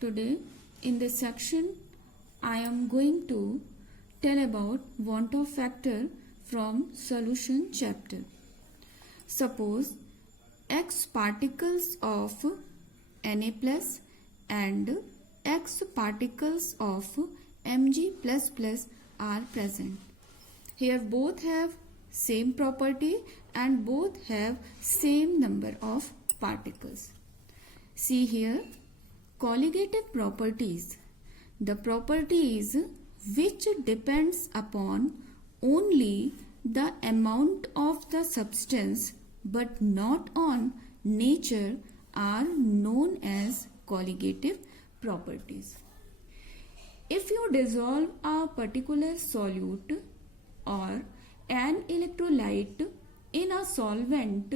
Today in this section I am going to tell about want of factor from solution chapter. Suppose x particles of Na plus and x particles of Mg plus plus are present. Here both have same property and both have same number of particles. See here, colligative properties. The properties which depends upon only the amount of the substance but not on nature are known as colligative properties. If you dissolve a particular solute or an electrolyte in a solvent,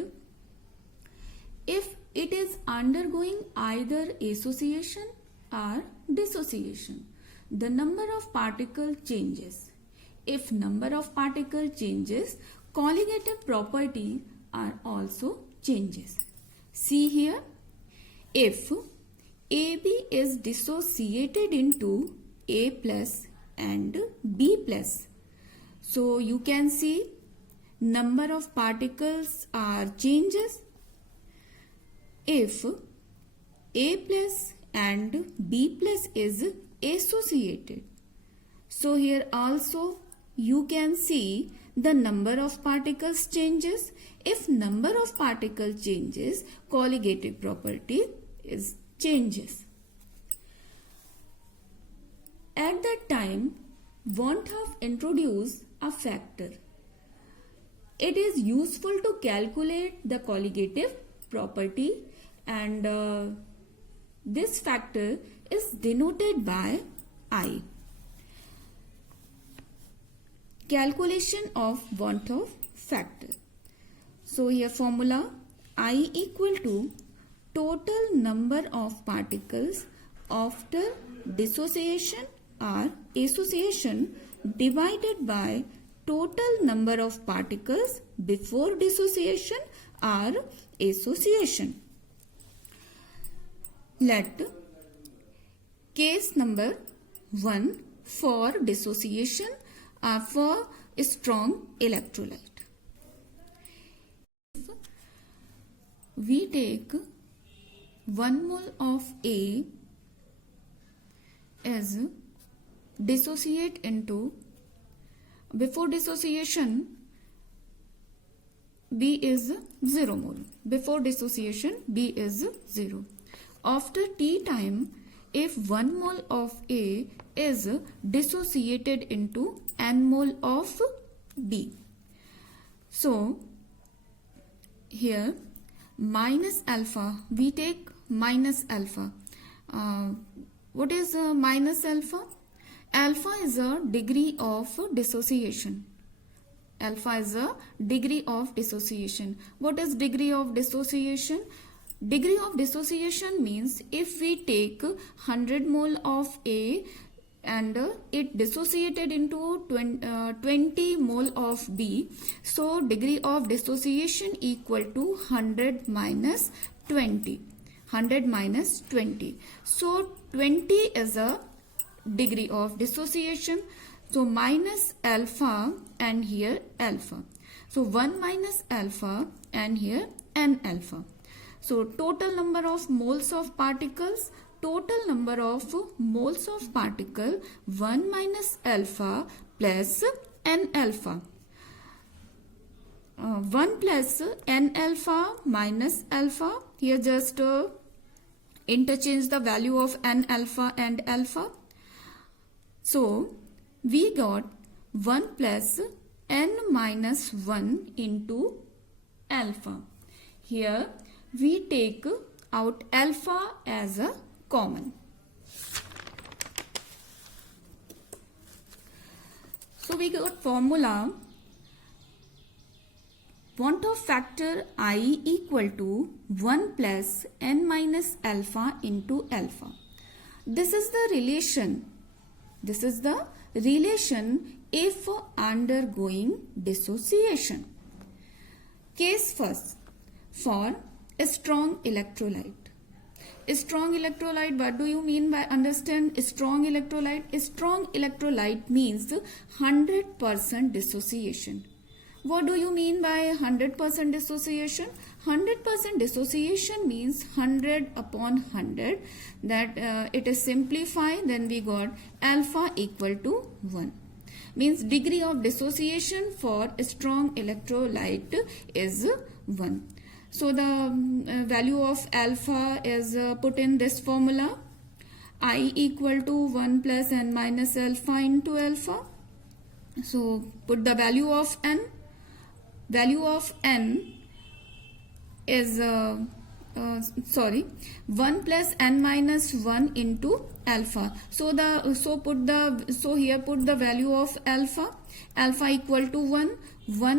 if it is undergoing either association or dissociation, the number of particles changes. If number of particles changes, colligative property are also changes. See here, if AB is dissociated into A plus and B plus, so you can see number of particles are changes. If A plus and B plus is associated, so here also you can see the number of particles changes. If number of particles changes, colligative property is changes. At that time, want have introduced a factor. It is useful to calculate the colligative property, and this factor is denoted by I. Calculation of want of factor. So here formula I equal to total number of particles after dissociation or association divided by total number of particles before dissociation or association. Let case number 1 for dissociation or for strong electrolyte. We take 1 mole of A as dissociate into, before dissociation B is 0 mole. Before dissociation B is 0. After T time, if 1 mole of A is dissociated into N mole of B. So here minus alpha, we take minus alpha. What is minus alpha? Alpha is a degree of dissociation. Alpha is a degree of dissociation. What is degree of dissociation? Degree of dissociation means if we take 100 mole of A and it dissociated into 20 mole of B, so degree of dissociation equal to 100 minus 20. 100 minus 20. So 20 is a degree of dissociation. So minus alpha and here alpha. So 1 minus alpha and here n alpha. So total number of moles of particles, total number of moles of particle 1 minus alpha plus n alpha. 1 plus n alpha minus alpha. Here just interchange the value of n alpha and alpha. So we got 1 plus n minus 1 into alpha. Here we take out alpha as a common. So we got formula want of factor I equal to 1 plus n minus alpha into alpha. This is the relation. This is the relation if undergoing dissociation. Case first, for a strong electrolyte. strong electrolyte, what do you mean by understand strong electrolyte? Strong electrolyte means 100% dissociation. What do you mean by 100% dissociation? 100% dissociation means 100 upon 100, that it is simplified, then we got alpha equal to 1. Means degree of dissociation for strong electrolyte is 1. So the value of alpha is put in this formula, I equal to 1 plus n minus alpha into alpha. So put the value of n. Value of n is 1 plus n minus 1 into alpha. So here put the value of alpha. Alpha equal to 1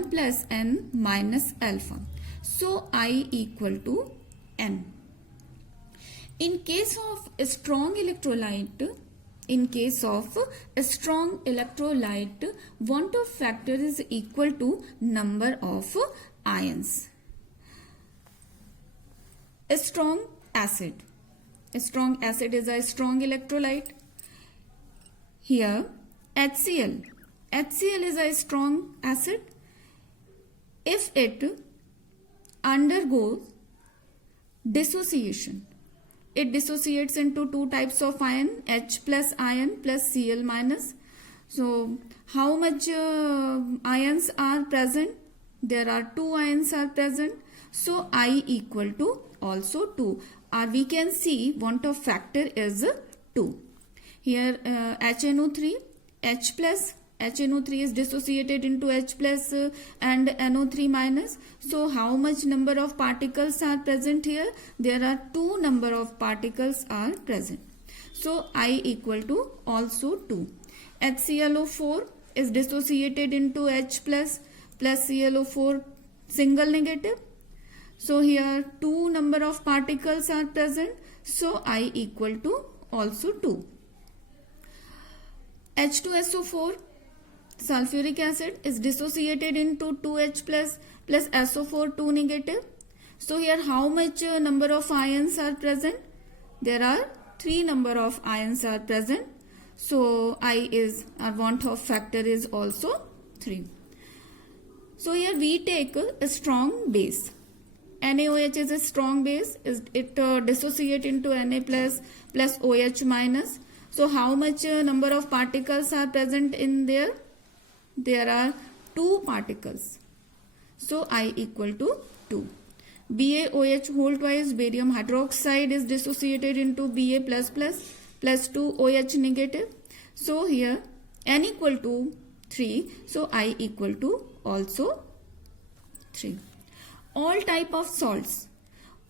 plus n minus alpha. So I equal to n. In case of a strong electrolyte, want-of factor is equal to number of ions. A strong acid is a strong electrolyte. Here HCl is a strong acid. If it undergoes dissociation, it dissociates into two types of ion, H plus ion plus Cl minus. So how much ions are present? There are 2 ions are present. So I equal to also 2. Or we can see want of factor is 2. Here HNO3, H plus, HNO3 is dissociated into H plus and NO3 minus. So how much number of particles are present here? There are 2 number of particles are present. So I equal to also 2. HClO4 is dissociated into H plus ClO4 single negative. So here 2 number of particles are present. So I equal to also 2. H2SO4 sulfuric acid is dissociated into 2H plus SO4 2 negative. So here how much number of ions are present? There are 3 number of ions are present. So I is our want of factor is also 3. So here we take a strong base. NaOH is a strong base. It dissociate into Na plus OH minus. So how much number of particles are present in there? There are 2 particles. So I equal to 2. BaOH whole twice barium hydroxide is dissociated into Ba plus 2 OH negative. So here N equal to 3. So I equal to also 3. All type of salts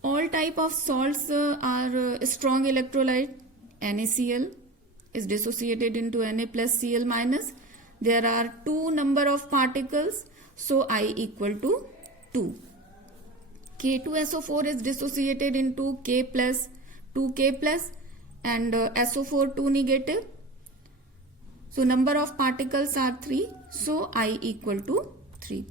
are strong electrolyte. NaCl is dissociated into Na plus Cl minus. There are 2 number of particles. So I equal to 2. K2SO4 is dissociated into K plus 2K plus and SO4 2 negative. So number of particles are 3. So I equal to 3.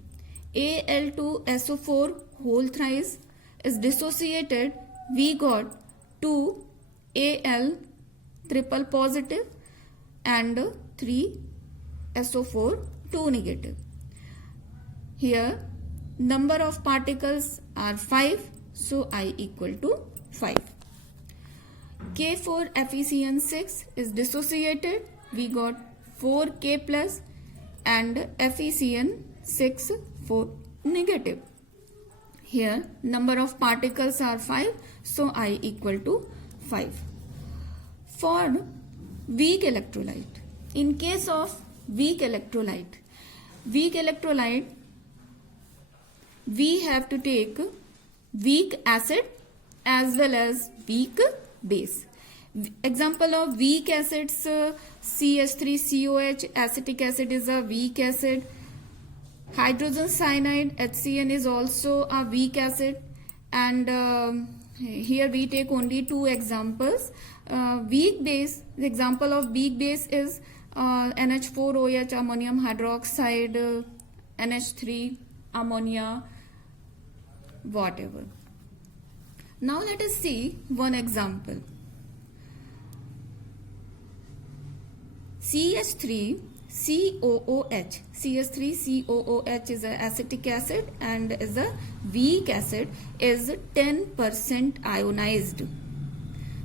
Al2SO4 whole thrice is dissociated. We got 2 Al triple positive and 3 SO4 2 negative. Here number of particles are 5. So I equal to 5. K4 FeCN6 is dissociated. We got 4K plus and FeCN6 4 negative. Here number of particles are 5. So I equal to 5. For weak electrolyte, in case of weak electrolyte, we have to take weak acid as well as weak base. Example of weak acids, CH3COH, acetic acid is a weak acid. Hydrogen cyanide, HCN, is also a weak acid. And here we take only 2 examples. Weak base, the example of weak base is NH4OH, ammonium hydroxide, NH3, ammonia, whatever. Now let us see one example. CH3 COOH. CH3COOH is an acetic acid and is a weak acid, is 10% ionized.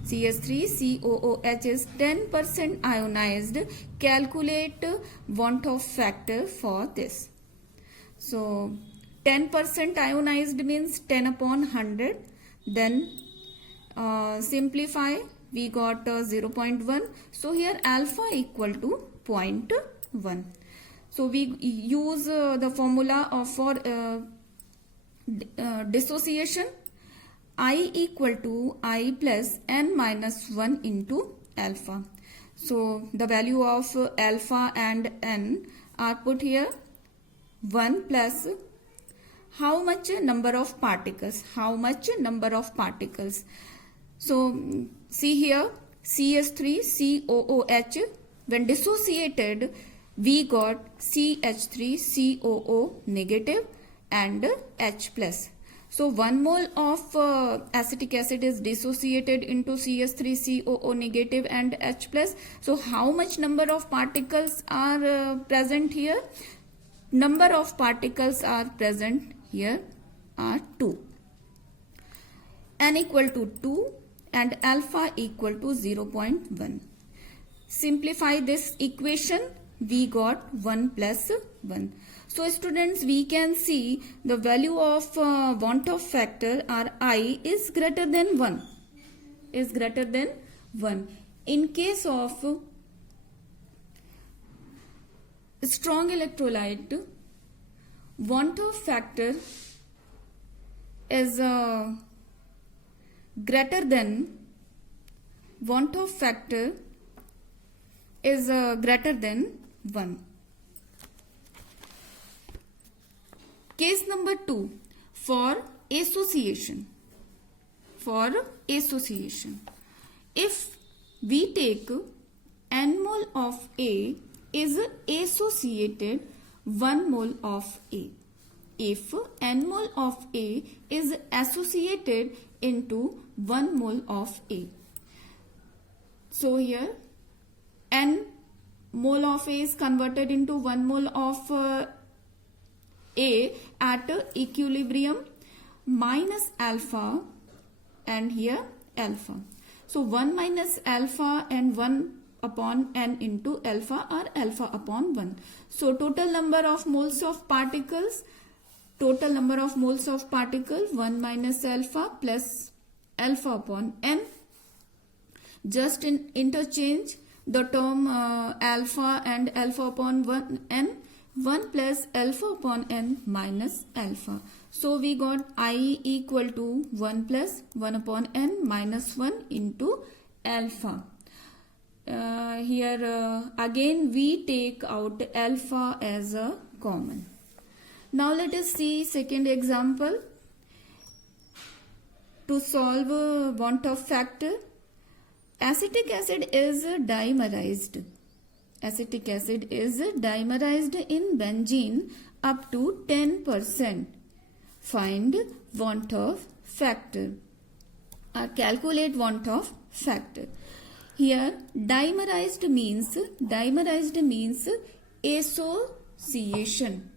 CH3COOH is 10% ionized. Calculate want of factor for this. So 10% ionized means 10 upon 100. Then simplify, we got 0.1. So here alpha equal to 0.1. So we use the formula for dissociation. I equal to I plus n minus 1 into alpha. So the value of alpha and n are put here. 1 plus how much number of particles? How much number of particles? So see here, CH3COOH, when dissociated, we got CH3COO negative and H plus. So 1 mole of acetic acid is dissociated into CH3COO negative and H plus. So how much number of particles are present here? Number of particles are present here are 2. N equal to 2 and alpha equal to 0.1. Simplify this equation, we got 1 plus 1. So students, we can see the value of want of factor or I is greater than 1. Is greater than 1. In case of strong electrolyte, want of factor is greater than want of factor is greater than 1. Case number 2, for association. For association, if we take n mole of A is associated 1 mole of A. If n mole of A is associated into 1 mole of A. So here n mole of A is converted into 1 mole of A at equilibrium minus alpha and here alpha. So 1 minus alpha and 1 upon n into alpha or alpha upon 1. So total number of moles of particles, 1 minus alpha plus alpha upon n. Just interchange the term alpha and alpha upon 1 n. 1 plus alpha upon n minus alpha. So we got I equal to 1 plus 1 upon n minus 1 into alpha. Here again we take out alpha as a common. Now let us see second example. To solve want of factor, acetic acid is dimerized. Acetic acid is dimerized in benzene up to 10%. Find want of factor. Calculate want of factor. Here dimerized means association.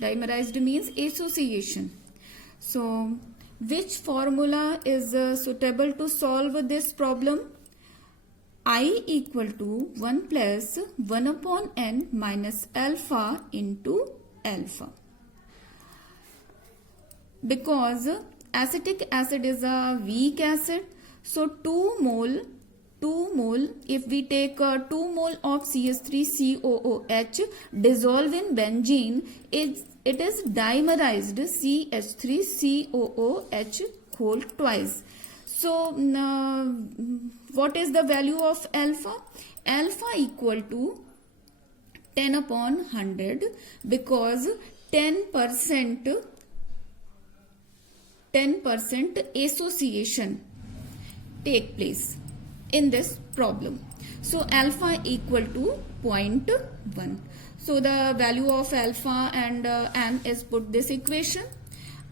Dimerized means association. So which formula is suitable to solve this problem? I equal to 1 plus 1 upon n minus alpha into alpha. Because acetic acid is a weak acid, so 2 mole, if we take 2 mole of CH3COOH dissolve in benzene, it is dimerized CH3COOH whole twice. So what is the value of alpha? Alpha equal to 10 upon 100 because 10% association take place in this problem. So alpha equal to 0.1. So the value of alpha and n is put this equation.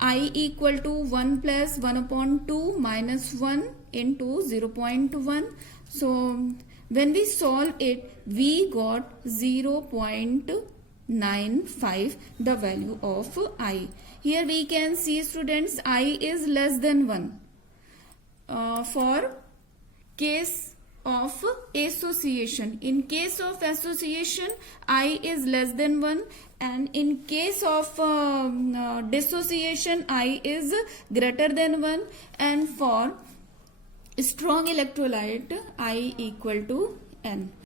I equal to 1 plus 1 upon 2 minus 1 into 0.1. So when we solve it, we got 0.95 the value of I. Here we can see, students, I is less than 1 for case of association. In case of association, I is less than 1, and in case of dissociation, I is greater than 1, and for strong electrolyte, I equal to N.